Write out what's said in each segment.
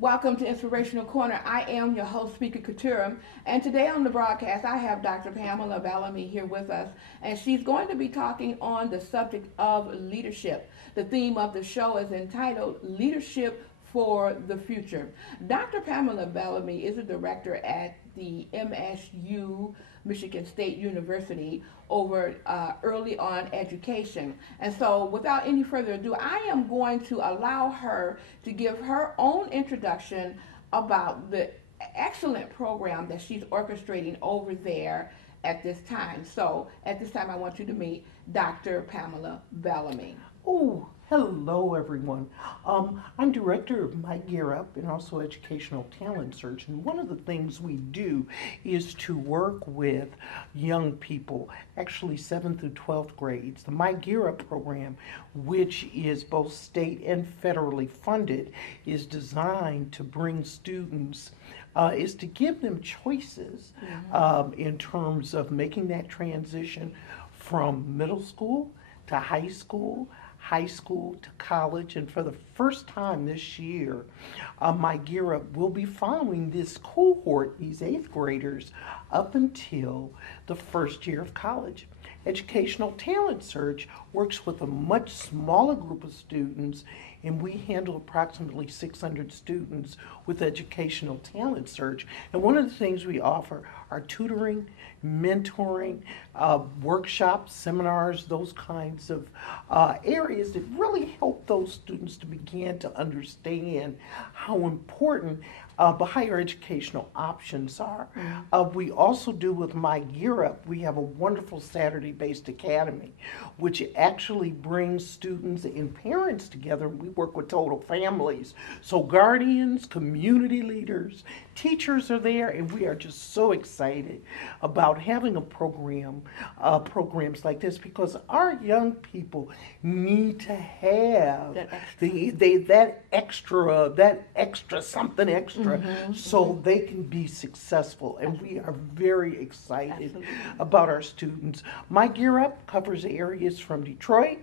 Welcome to Inspirational Corner. I am your host, Speaker Couture, and today on the broadcast I have Dr. Pamela Bellamy here with us, and she's going to be talking on the subject of leadership. The theme of the show is entitled Leadership for the Future. Dr. Pamela Bellamy is a director at the MSU, Michigan State University, over early on education. And so without any further ado, I am going to allow her to give her own introduction about the excellent program that she's orchestrating over there at this time. So at this time, I want you to meet Dr. Pamela Bellamy. Oh, hello everyone. I'm director of My Gear Up and also Educational Talent Search. And one of the things we do is to work with young people, actually 7th through 12th grades. The My Gear Up program, which is both state and federally funded, is designed to bring students is to give them choices in terms of making that transition from middle school to high school to college, and for the first time this year, My Gear Up will be following this cohort, these 8th graders, up until the first year of college. Educational Talent Search works with a much smaller group of students, and we handle approximately 600 students with Educational Talent Search. And one of the things we offer are tutoring, mentoring, workshops, seminars, those kinds of areas that really help those students to begin to understand how important the higher educational options are. We also do with My Gear Up, we have a wonderful Saturday-based academy, which actually brings students and parents together. We work with total families. So guardians, community leaders, teachers are there, and we are just so excited about having a programs like this, because our young people need to have that extra something extra so they can be successful. And we are very excited about our students. My Gear Up covers areas from Detroit,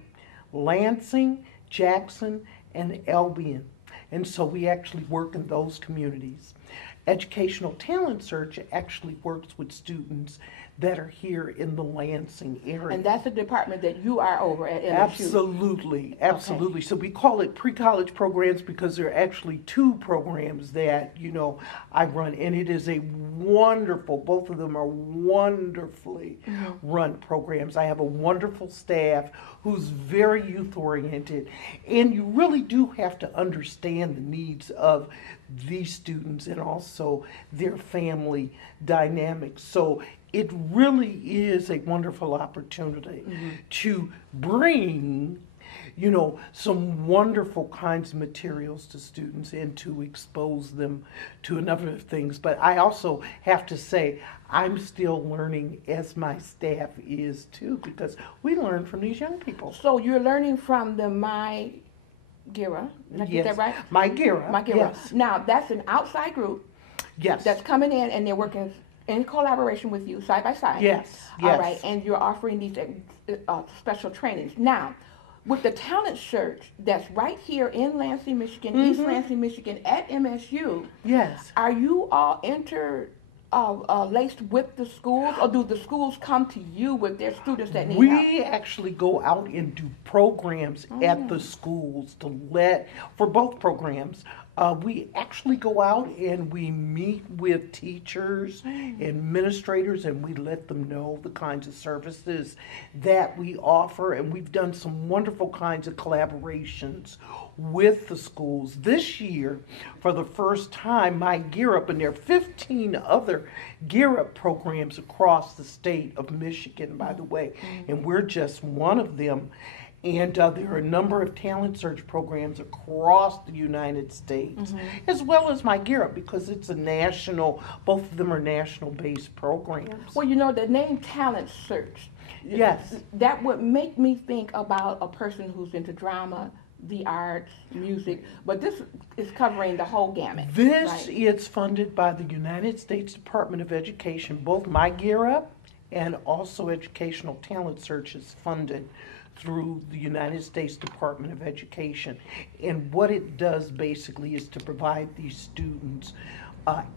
Lansing, Jackson, and Albion. And so we actually work in those communities. Educational Talent Search actually works with students that are here in the Lansing area. And that's a department that you are over at MSU. Absolutely, absolutely. Okay. So we call it pre-college programs because there are actually 2 programs that, I run, and it is a wonderful, both of them are wonderfully run programs. I have a wonderful staff who's very youth-oriented, and you really do have to understand the needs of these students and also their family dynamics. So it really is a wonderful opportunity to bring, some wonderful kinds of materials to students and to expose them to a number of things. But I also have to say, I'm still learning, as my staff is too, because we learn from these young people. So you're learning from the My Gear Up, did I get that right? My Gear Up. My Gear Up. Yes. Now, that's an outside group that's coming in, and they're working in collaboration with you, side by side. Yes. All right, and you're offering these special trainings. Now, with the talent search that's right here in Lansing, Michigan, East Lansing, Michigan, at MSU, are you all laced with the schools, or do the schools come to you with their students that need help? We actually go out and do programs at the schools for both programs. We actually go out and we meet with teachers, administrators, and we let them know the kinds of services that we offer. And we've done some wonderful kinds of collaborations with the schools. This year, for the first time, My Gear Up, and there are 15 other Gear Up programs across the state of Michigan, by the way, and we're just one of them. And there are a number of talent search programs across the United States, as well as My Gear Up, because it's both of them are national-based programs. Well, the name talent search, yes, that would make me think about a person who's into drama, the arts, music, but this is covering the whole gamut. This is funded by the United States Department of Education. Both My Gear Up and also Educational Talent Search is funded through the United States Department of Education. And what it does basically is to provide these students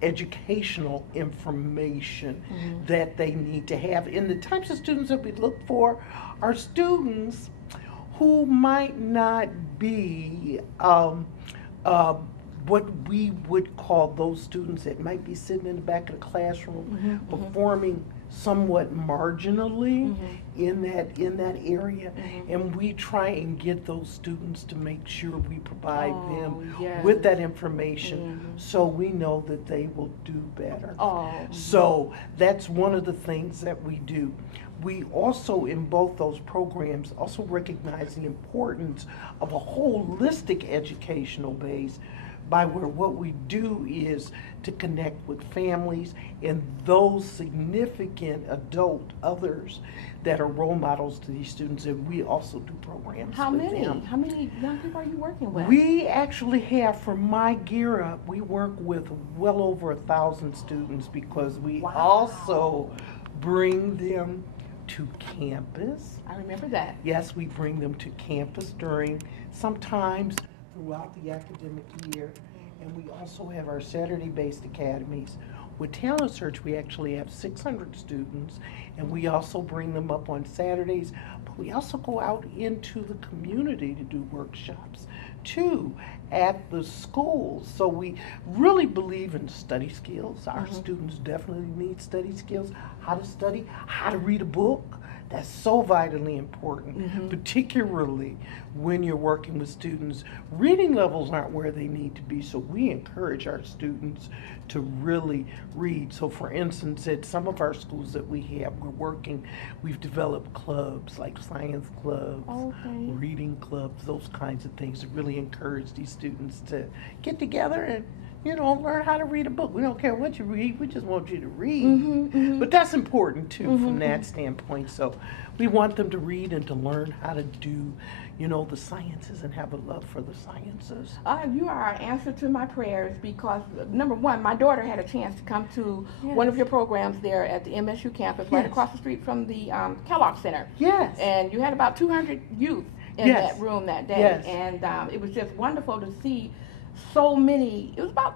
educational information that they need to have. And the types of students that we look for are students who might not be what we would call those students that might be sitting in the back of the classroom performing somewhat marginally in that area, and we try and get those students to make sure we provide them with that information so we know that they will do better. So that's one of the things that we do. We also, in both those programs, also recognize the importance of a holistic educational base, by where what we do is to connect with families and those significant adult others that are role models to these students, and we also do programs with them. How many young people are you working with? We actually have, for My Gear Up, we work with well over 1,000 students, because we also bring them to campus. I remember that. Yes, we bring them to campus during sometimes throughout the academic year, and we also have our Saturday-based academies. With Talent Search, we actually have 600 students, and we also bring them up on Saturdays, but we also go out into the community to do workshops too at the schools. So we really believe in study skills. Our students definitely need study skills, how to study, how to read a book. That's so vitally important, particularly when you're working with students. Reading levels aren't where they need to be, so we encourage our students to really read. So for instance, at some of our schools that we have, we've developed clubs like science clubs, reading clubs, those kinds of things to really encourage these students to get together and learn how to read a book. We don't care what you read, we just want you to read. But that's important too from that standpoint. So we want them to read and to learn how to do, the sciences and have a love for the sciences. You are an answer to my prayers, because number one, my daughter had a chance to come to one of your programs there at the MSU campus, right across the street from the Kellogg Center. Yes. And you had about 200 youth in that room that day. And it was just wonderful to see so many. It was about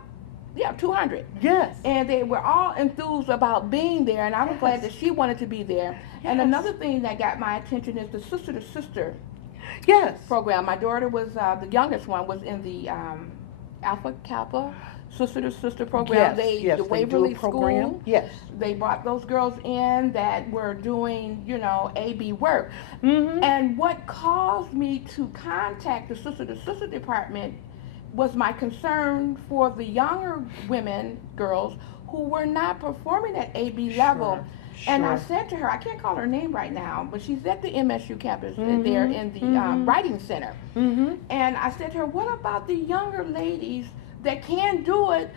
200. Yes. And they were all enthused about being there, and I was glad that she wanted to be there. And another thing that got my attention is the Sister to Sister program. My daughter was, the youngest one, was in the Alpha Kappa Sister to Sister program. The Waverly School. Yes. They brought those girls in that were doing, AB work. And what caused me to contact the Sister to Sister department was my concern for the younger women, girls, who were not performing at AB level. And I said to her, I can't call her name right now, but she's at the MSU campus there in the writing center. And I said to her, what about the younger ladies that can do it?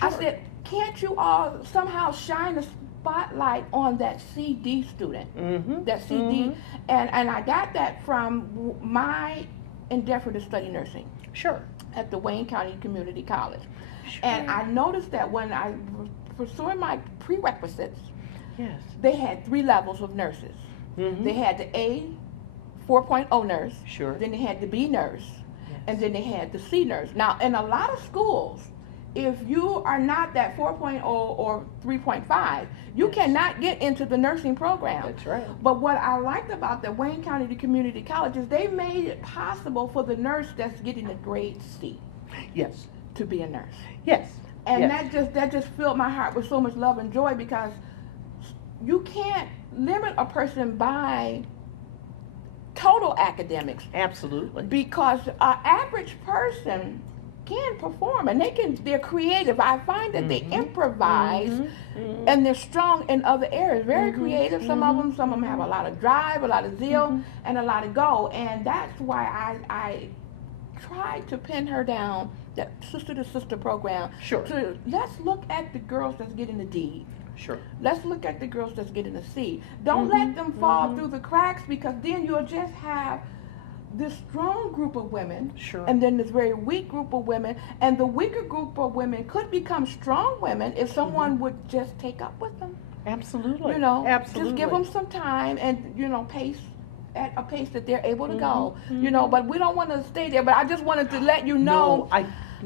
I said, can't you all somehow shine a spotlight on that CD student, that CD? And I got that from my endeavor to study nursing. At the Wayne County Community College. And I noticed that when I was pursuing my prerequisites, they had 3 levels of nurses. They had the A 4.0 nurse, then they had the B nurse, and then they had the C nurse. Now, in a lot of schools, if you are not that 4.0 or 3.5, you cannot get into the nursing program. That's right. But what I liked about the Wayne County Community College is they made it possible for the nurse that's getting a grade C to be a nurse. And that just filled my heart with so much love and joy, because you can't limit a person by total academics. Absolutely. Because an average person can perform, and they're creative. I find that they improvise, and they're strong in other areas. Very creative. Some of them have a lot of drive, a lot of zeal, and a lot of go. And that's why I tried to pin her down, that Sister to Sister program. Let's look at the girls that's getting the D. Let's look at the girls that's getting a C. Don't let them fall through the cracks, because then you'll just have this strong group of women, and then this very weak group of women, and the weaker group of women could become strong women if someone would just take up with them. Absolutely. Just give them some time and, pace at a pace that they're able to go, you know, but we don't want to stay there. But I just wanted to let you know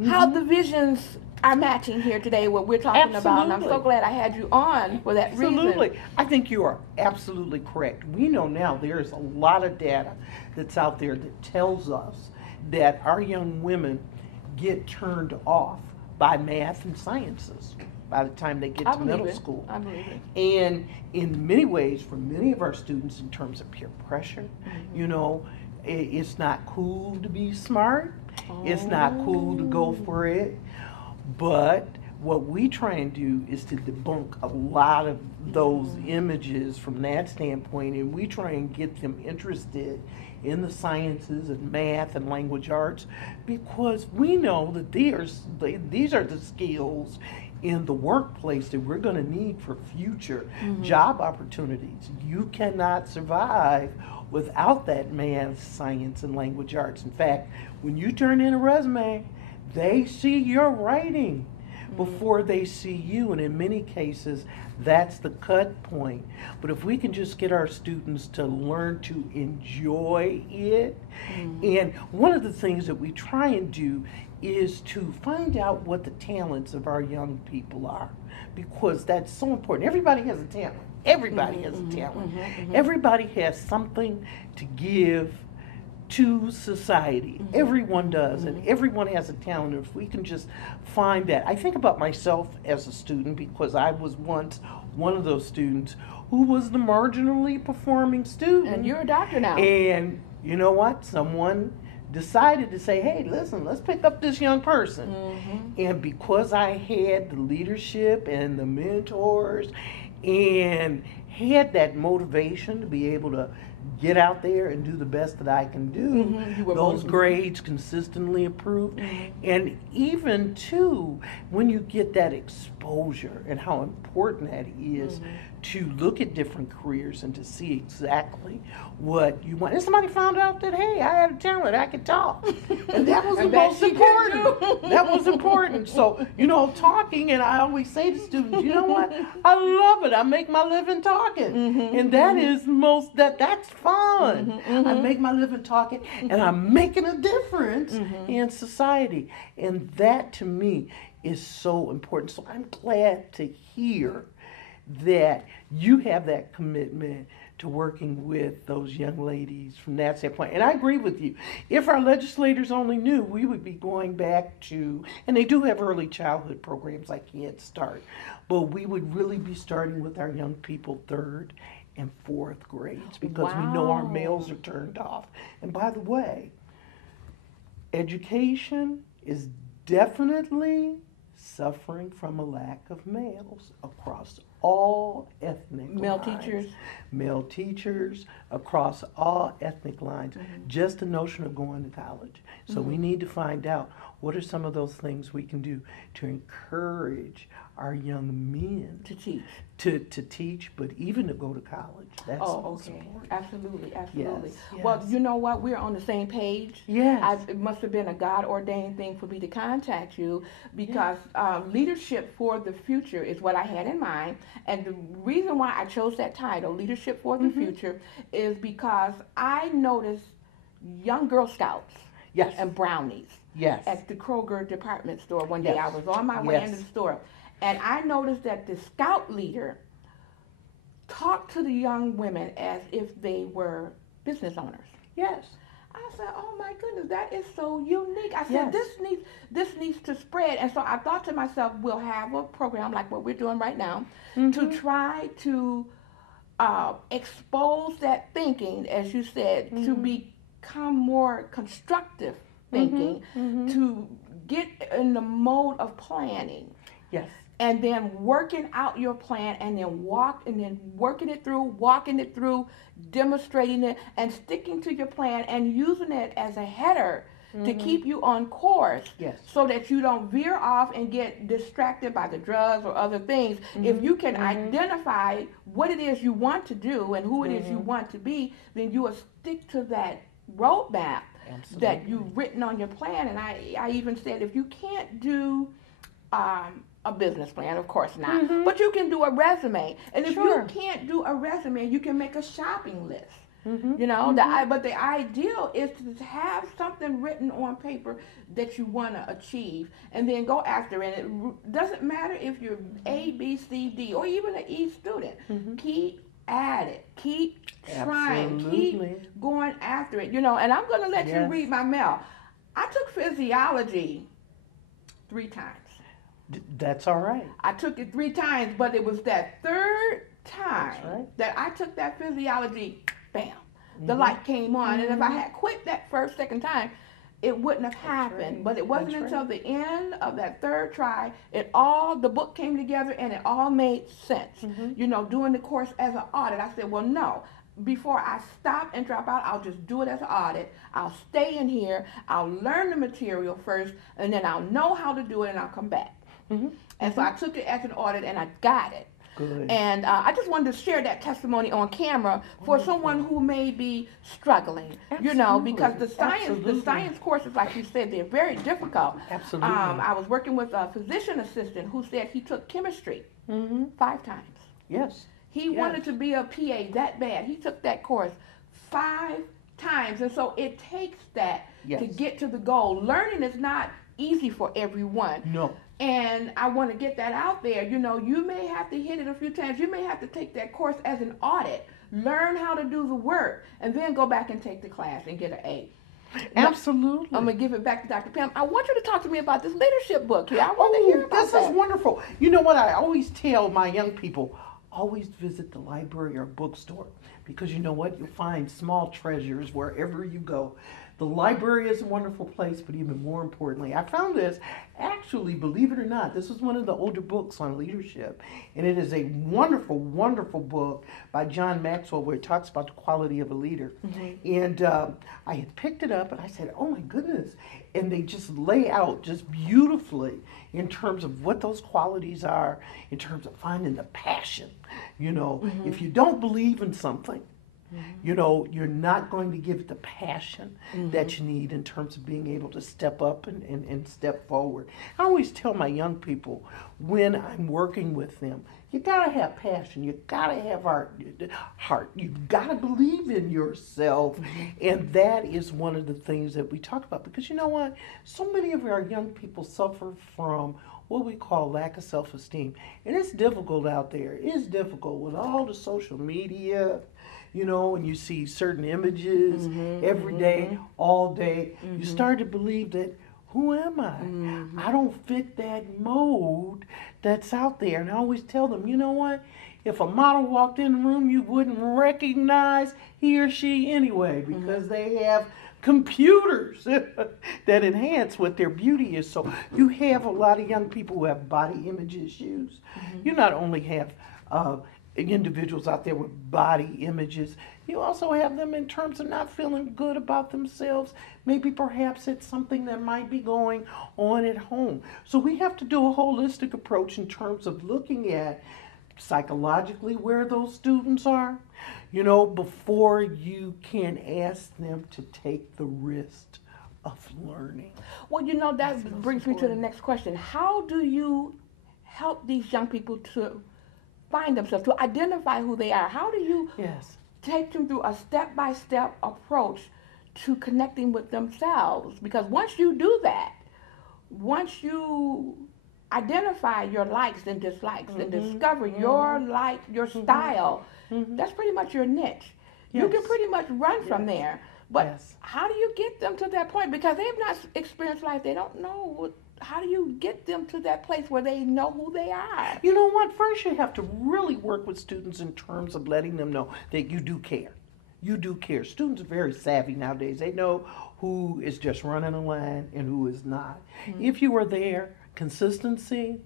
how the visions are matching here today, what we're talking about. And I'm so glad I had you on for that reason. Absolutely. I think you are absolutely correct. We know now there's a lot of data that's out there that tells us that our young women get turned off by math and sciences by the time they get to middle school. I believe it. And in many ways, for many of our students, in terms of peer pressure, you know, it's not cool to be smart. It's not cool to go for it. But what we try and do is to debunk a lot of those images from that standpoint, and we try and get them interested in the sciences and math and language arts, because we know that these are the skills in the workplace that we're going to need for future job opportunities. You cannot survive without that math, science, and language arts. In fact, when you turn in a resume, they see your writing before they see you, and in many cases, that's the cut point. But if we can just get our students to learn to enjoy it, and one of the things that we try and do is to find out what the talents of our young people are, because that's so important. Everybody has a talent. Everybody has a talent. Everybody has something to give to society. Everyone does, and everyone has a talent. If we can just find that. I think about myself as a student, because I was once one of those students who was the marginally performing student. And you're a doctor now. And you know what? Someone decided to say, hey, listen, let's pick up this young person. And because I had the leadership and the mentors and had that motivation to be able to get out there and do the best that I can do, those grades consistently improved. And even too, when you get that exposure and how important that is to look at different careers and to see exactly what you want. And somebody found out that, hey, I had a talent, I could talk. And that was the most important. That was important. So, you know, talking, and I always say to students, you know what? I love it. I make my living talking. And that is that's fun. I make my living talking, and I'm making a difference in society. And that, to me, is so important. So I'm glad to hear that you have that commitment to working with those young ladies from that standpoint. And I agree with you. If our legislators only knew, we would be going back to, and they do have early childhood programs like Head Start, but we would really be starting with our young people 3rd and 4th grades, because we know our males are turned off. And by the way, education is definitely suffering from a lack of males across all ethnic lines. Male teachers across all ethnic lines. Just the notion of going to college. So we need to find out what are some of those things we can do to encourage our young men to teach. To teach, but even to go to college. That's okay. Important. Absolutely. Yes. Well, you know what? We're on the same page. Yes. It must have been a God-ordained thing for me to contact you, because leadership for the future is what I had in mind. And the reason why I chose that title, Leadership for the Future, is because I noticed young Girl Scouts and brownies at the Kroger department store one day. I was on my way into the store, and I noticed that the scout leader talked to the young women as if they were business owners. Yes. I said, oh my goodness, that is so unique. I said, this needs to spread. And so I thought to myself, we'll have a program like what we're doing right now to try to expose that thinking, as you said, to become more constructive thinking, to get in the mode of planning. Yes. And then working out your plan, and then working it through, demonstrating it, and sticking to your plan, and using it as a header to keep you on course, so that you don't veer off and get distracted by the drugs or other things. If you can identify what it is you want to do and who it is you want to be, then you will stick to that roadmap that you've written on your plan. And I even said, if you can't do a business plan, of course not, but you can do a resume. And if you can't do a resume, you can make a shopping list. You know, but the ideal is to have something written on paper that you want to achieve, and then go after it. It doesn't matter if you're A, B, C, D, or even an E student. Keep at it. Keep trying. Keep going after it. You know, and I'm going to let you read my mail. I took physiology 3 times. That's all right. I took it 3 times, but it was that third time that I took that physiology, bam, the light came on. And if I had quit that second time, it wouldn't have happened. But it wasn't until the end of that third try, the book came together and it all made sense. You know, doing the course as an audit, I said, well, no. Before I stop and drop out, I'll just do it as an audit. I'll stay in here. I'll learn the material first, and then I'll know how to do it, and I'll come back. And so I took it as an audit, and I got it. Good. And I just wanted to share that testimony on camera for someone who may be struggling, you know, because the science courses, like you said, they're very difficult. Absolutely. I was working with a physician assistant who said he took chemistry 5 times. Yes. He wanted to be a PA that bad. He took that course 5 times. And so it takes that to get to the goal. Learning is not easy for everyone. No. And I want to get that out there. You know, you may have to hit it a few times. You may have to take that course as an audit, learn how to do the work, and then go back and take the class and get an A. Absolutely. I'm going to give it back to Dr. Pam. I want you to talk to me about this leadership book here. I want to hear about this is wonderful. You know what I always tell my young people? Always visit the library or bookstore, because you know what? You'll find small treasures wherever you go. The library is a wonderful place, but even more importantly, I found this, actually, believe it or not, this is one of the older books on leadership, and it is a wonderful, wonderful book by John Maxwell where it talks about the quality of a leader. And I had picked it up, and I said, oh my goodness, and they just lay out just beautifully in terms of what those qualities are, in terms of finding the passion. You know, if you don't believe in something, you know, you're not going to give it the passion that you need in terms of being able to step up and step forward. I always tell my young people when I'm working with them, you gotta have passion, you gotta have heart, you gotta believe in yourself. And that is one of the things that we talk about, because you know what? So many of our young people suffer from what we call lack of self-esteem. And it's difficult out there. It's difficult with all the social media, you know, and you see certain images every day, all day. You start to believe that, who am I? I don't fit that mold that's out there. And I always tell them, you know what? If a model walked in the room, you wouldn't recognize he or she anyway, because they have computers that enhance what their beauty is. So you have a lot of young people who have body image issues. You not only have individuals out there with body images, you also have them in terms of not feeling good about themselves. Maybe perhaps it's something that might be going on at home. So we have to do a holistic approach in terms of looking at psychologically where those students are, you know, before you can ask them to take the risk of learning. Well, you know, that brings me to the next question. How do you help these young people to find themselves, to identify who they are? How do you take them through a step-by-step approach to connecting with themselves? Because once you do that, once you identify your likes and dislikes and discover your style, that's pretty much your niche. You can pretty much run from there. But how do you get them to that point? Because they have not experienced life. They don't know. How do you get them to that place where they know who they are? You know what? First, you have to really work with students in terms of letting them know that you do care. You do care. Students are very savvy nowadays. They know who is just running a line and who is not. If you are there, consistency,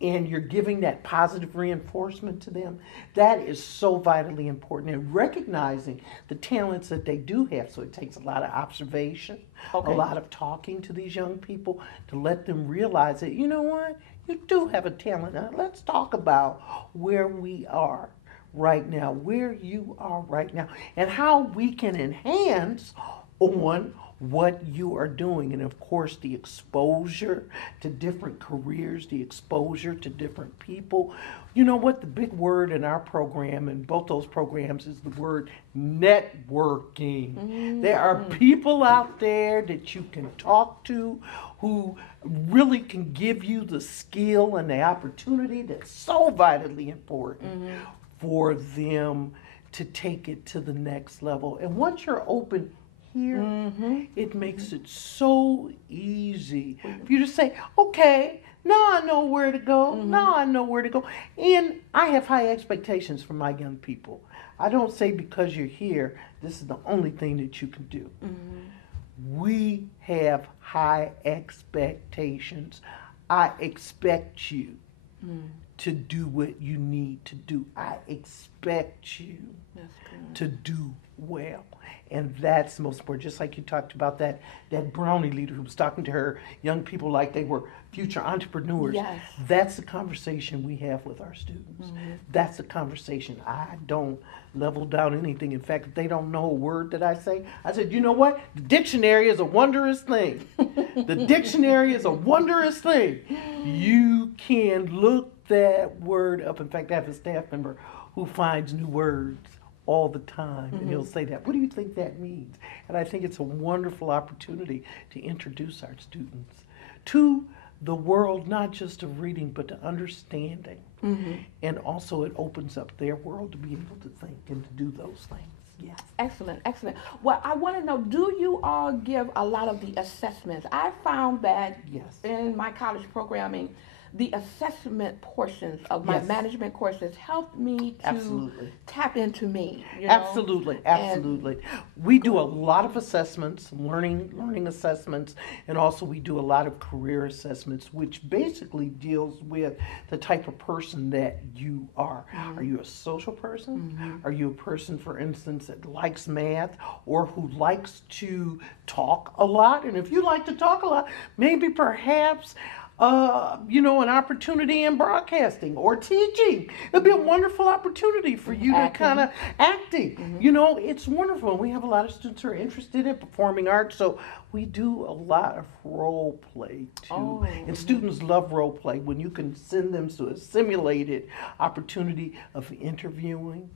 and you're giving that positive reinforcement to them, that is so vitally important. And recognizing the talents that they do have. So it takes a lot of observation, a lot of talking to these young people to let them realize that, you know what, you do have a talent. Now, let's talk about where we are right now, where you are right now, and how we can enhance on what you are doing. And of course, the exposure to different careers, the exposure to different people. You know what? The big word in our program and both those programs is the word networking. Mm-hmm. There are people out there that you can talk to who really can give you the skill and the opportunity that's so vitally important for them to take it to the next level. And once you're open here, it makes it so easy for you to say, okay, now I know where to go. Now I know where to go. And I have high expectations for my young people. I don't say because you're here, this is the only thing that you can do. We have high expectations. I expect you to do what you need to do. I expect you to do well. And that's the most important. Just like you talked about that Brownie leader who was talking to her young people like they were future entrepreneurs. Yes. That's the conversation we have with our students. That's the conversation. I don't level down anything. In fact, if they don't know a word that I say, I said, you know what? The dictionary is a wondrous thing. The dictionary is a wondrous thing. You can look that word up. In fact, I have a staff member who finds new words all the time, and he'll say that. What do you think that means? And I think it's a wonderful opportunity to introduce our students to the world, not just of reading, but to understanding. And also it opens up their world to be able to think and to do those things. Yes. Excellent, excellent. Well, I want to know, do you all give a lot of the assessments? I found that in my college programming, the assessment portions of my management courses helped me to tap into me. You know? Absolutely. We do a lot of assessments, learning assessments, and also we do a lot of career assessments, which basically deals with the type of person that you are. Are you a social person? Are you a person, for instance, that likes math or who likes to talk a lot? And if you like to talk a lot, maybe perhaps an opportunity in broadcasting or teaching. It'll be a wonderful opportunity for you to kind of acting. You know, it's wonderful. We have a lot of students who are interested in performing arts, so we do a lot of role play too. And students love role play when you can send them to a simulated opportunity of interviewing.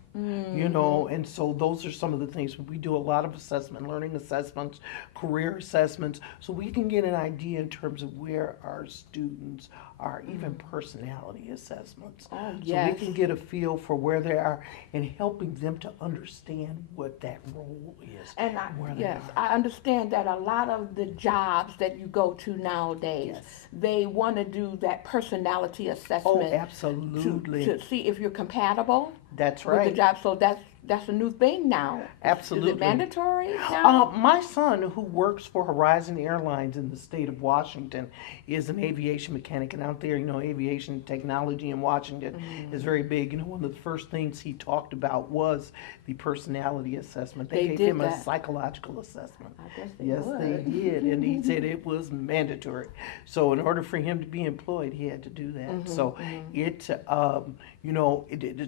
You know, and so those are some of the things. We do a lot of assessment, learning assessments, career assessments, so we can get an idea in terms of where our students are, even personality assessments. So we can get a feel for where they are and helping them to understand what that role is. And I understand that a lot of the jobs that you go to nowadays, they want to do that personality assessment. Oh, absolutely. To see if you're compatible. That's right. With the job. So that's a new thing now. Absolutely. Is it mandatory now? My son, who works for Horizon Airlines in the state of Washington, is an aviation mechanic. And out there, you know, aviation technology in Washington is very big. You know, one of the first things he talked about was the personality assessment. They gave him a psychological assessment. I guess they would. They did. And he said it was mandatory. So in order for him to be employed, he had to do that. So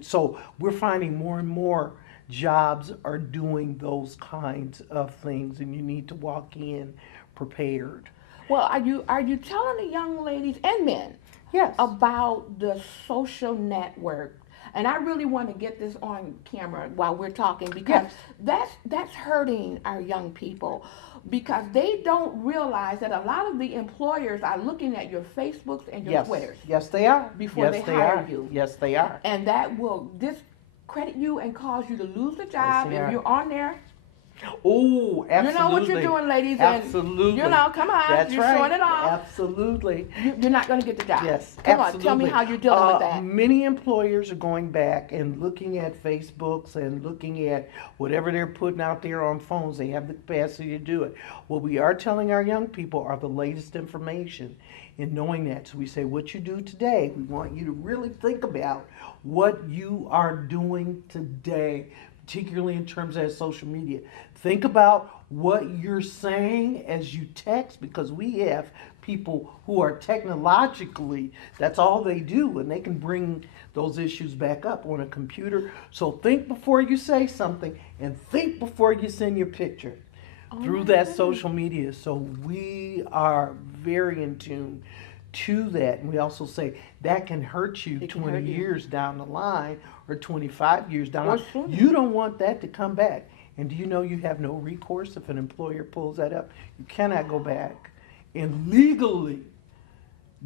so we're finding more and more jobs are doing those kinds of things, and you need to walk in prepared. Well, are you telling the young ladies and men about the social network? And I really want to get this on camera while we're talking, because that's hurting our young people, because they don't realize that a lot of the employers are looking at your Facebooks and your Twitters. Yes, they are. Before they hire you. Yes, they are. And that will discredit you and cause you to lose the job if you're on there. Oh, absolutely. You know what you're doing, ladies. Absolutely. And, come on. That's you're right. showing it off. Absolutely. You're not going to get the job. Yes, Come absolutely. on, tell me how you're dealing with that. Many employers are going back and looking at Facebooks and looking at whatever they're putting out there on phones. They have the capacity to do it. What we are telling our young people are the latest information. In knowing that, so we say, what you do today, we want you to really think about what you are doing today, particularly in terms of social media. Think about what you're saying as you text, because we have people who are technologically, that's all they do, and they can bring those issues back up on a computer. So think before you say something, and think before you send your picture. Oh through my that goodness. social media. So we are very in tune to that. And we also say that can hurt you It can 20 hurt you. years down the line or 25 years down the Or line. sooner. You don't want that to come back. And do you know you have no recourse if an employer pulls that up? You cannot go back and legally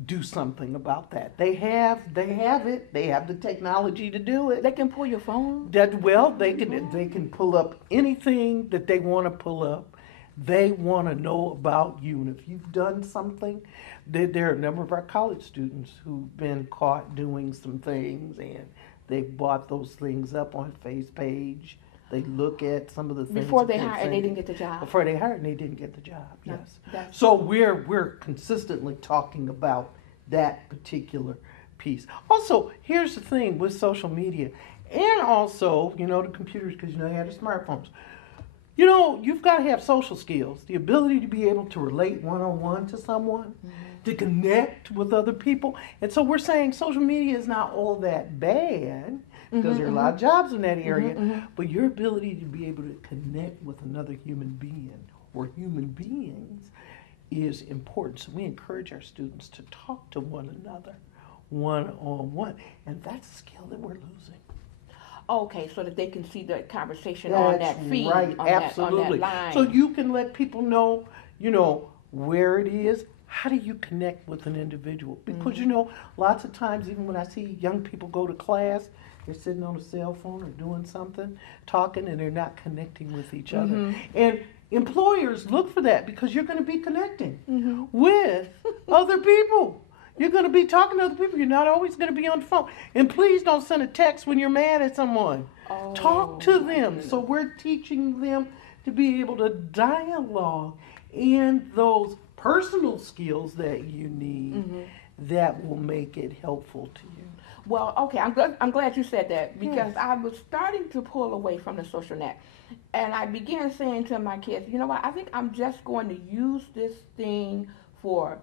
do something about that. They have it. They have the technology to do it. They can pull your phone. They can pull up anything that they want to pull up. They want to know about you, and if you've done something, there are a number of our college students who've been caught doing some things, and they bought those things up on FacePage. They look at some of the things Before that they they're hired and they sending. didn't get the job. Before they hired and they didn't get the job. No, Yes. that's- So we're consistently talking about that particular piece. Also, here's the thing with social media, and also the computers, because you have the smartphones. You've got to have social skills, the ability to be able to relate one-on-one to someone, to connect with other people. And so we're saying social media is not all that bad, because there are a lot of jobs in that area, but your ability to be able to connect with another human being or human beings is important. So we encourage our students to talk to one another one-on-one, and that's a skill that we're losing. Okay, so that they can see the conversation That's on that feed, right, on absolutely. that line. So you can let people know, where it is. How do you connect with an individual? Because lots of times, even when I see young people go to class, they're sitting on a cell phone or doing something, talking, and they're not connecting with each other. And employers look for that because you're going to be connecting with other people. You're going to be talking to other people. You're not always going to be on the phone. And please don't send a text when you're mad at someone. Talk to them. So we're teaching them to be able to dialogue and those personal skills that you need that will make it helpful to you. Well, okay, I'm glad you said that, because I was starting to pull away from the social net. And I began saying to my kids, you know what, I think I'm just going to use this thing for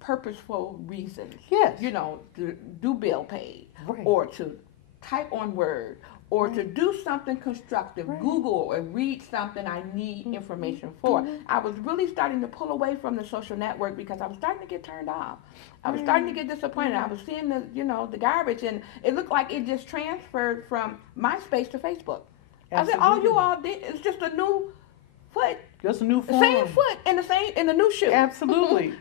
purposeful reasons. Yes. To do bill paid, Right. or to type on Word, or to do something constructive, Google or read something I need information for. I was really starting to pull away from the social network because I was starting to get turned off. I was starting to get disappointed. I was seeing the garbage, and it looked like it just transferred from MySpace to Facebook. I said, all you all did is just a new foot. Just a new form. Same foot in the new shoe. Absolutely.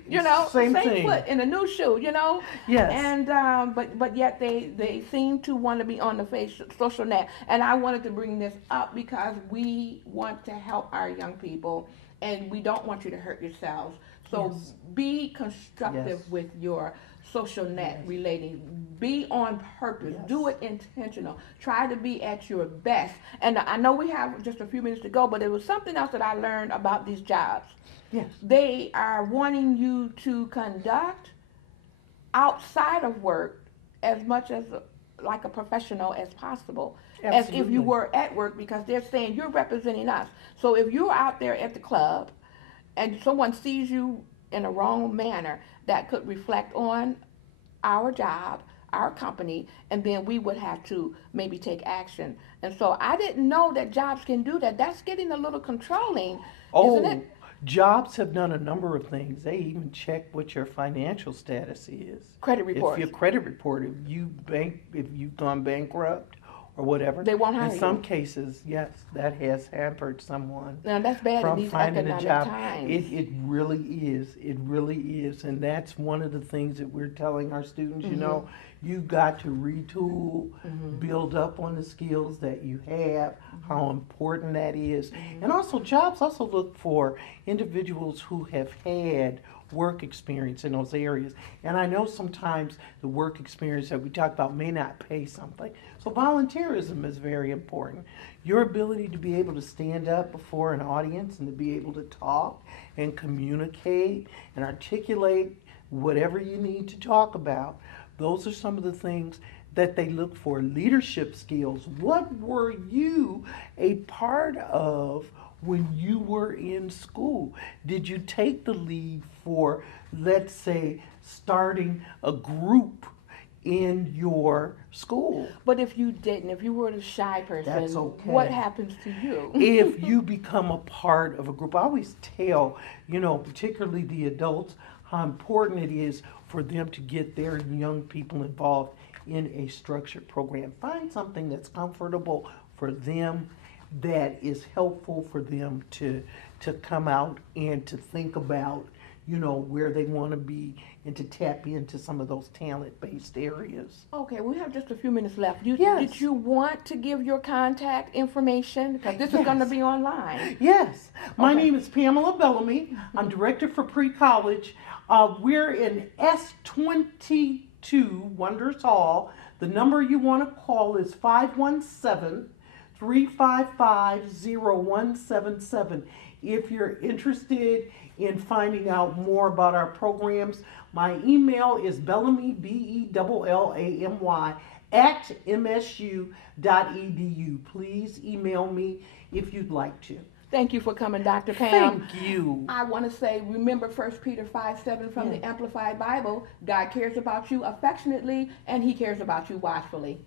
Same thing. Foot in a new shoe. Yes. And but yet they seem to want to be on the social net. And I wanted to bring this up because we want to help our young people, and we don't want you to hurt yourselves. So be constructive with your social net relating. Be on purpose. Do it intentional. Try to be at your best. And I know we have just a few minutes to go, but there was something else that I learned about these jobs. Yes. They are wanting you to conduct outside of work as much as like a professional as possible. Absolutely. As if you were at work, because they're saying you're representing us. So if you're out there at the club and someone sees you in a wrong manner, that could reflect on our job, our company, and then we would have to maybe take action. And so I didn't know that jobs can do that. That's getting a little controlling, isn't it? Jobs have done a number of things. They even check what your financial status is. Credit reports. If your credit report, if you've gone bankrupt or whatever. They won't hire In some cases, yes, that has hampered someone Now that's bad in from these finding a economic job. times. It really is. It really is. And that's one of the things that we're telling our students, you've got to retool, build up on the skills that you have, how important that is. And also jobs also look for individuals who have had work experience in those areas. And I know sometimes the work experience that we talk about may not pay something. So volunteerism is very important. Your ability to be able to stand up before an audience and to be able to talk and communicate and articulate whatever you need to talk about. Those are some of the things that they look for. Leadership skills. What were you a part of when you were in school? Did you take the lead for, let's say, starting a group in your school. But if you didn't, if you were the shy person, That's okay. what happens to you? If you become a part of a group, I always tell, particularly the adults, how important it is for them to get their young people involved in a structured program. Find something that's comfortable for them, that is helpful for them to come out and to think about, where they want to be and to tap into some of those talent-based areas. Okay, we have just a few minutes left. Yes. Did you want to give your contact information? Because this is going to be online. Yes. My Okay. name is Pamela Bellamy. I'm director for pre-college. We're in S22 Wonders Hall. The number you want to call is 517-355-0177. If you're interested in finding out more about our programs, my email is Bellamy, BELLAMY, @msu.edu. Please email me if you'd like to. Thank you for coming, Dr. Pam. Thank you. I want to say, remember 1 Peter 5:7 from the Amplified Bible. God cares about you affectionately, and he cares about you watchfully.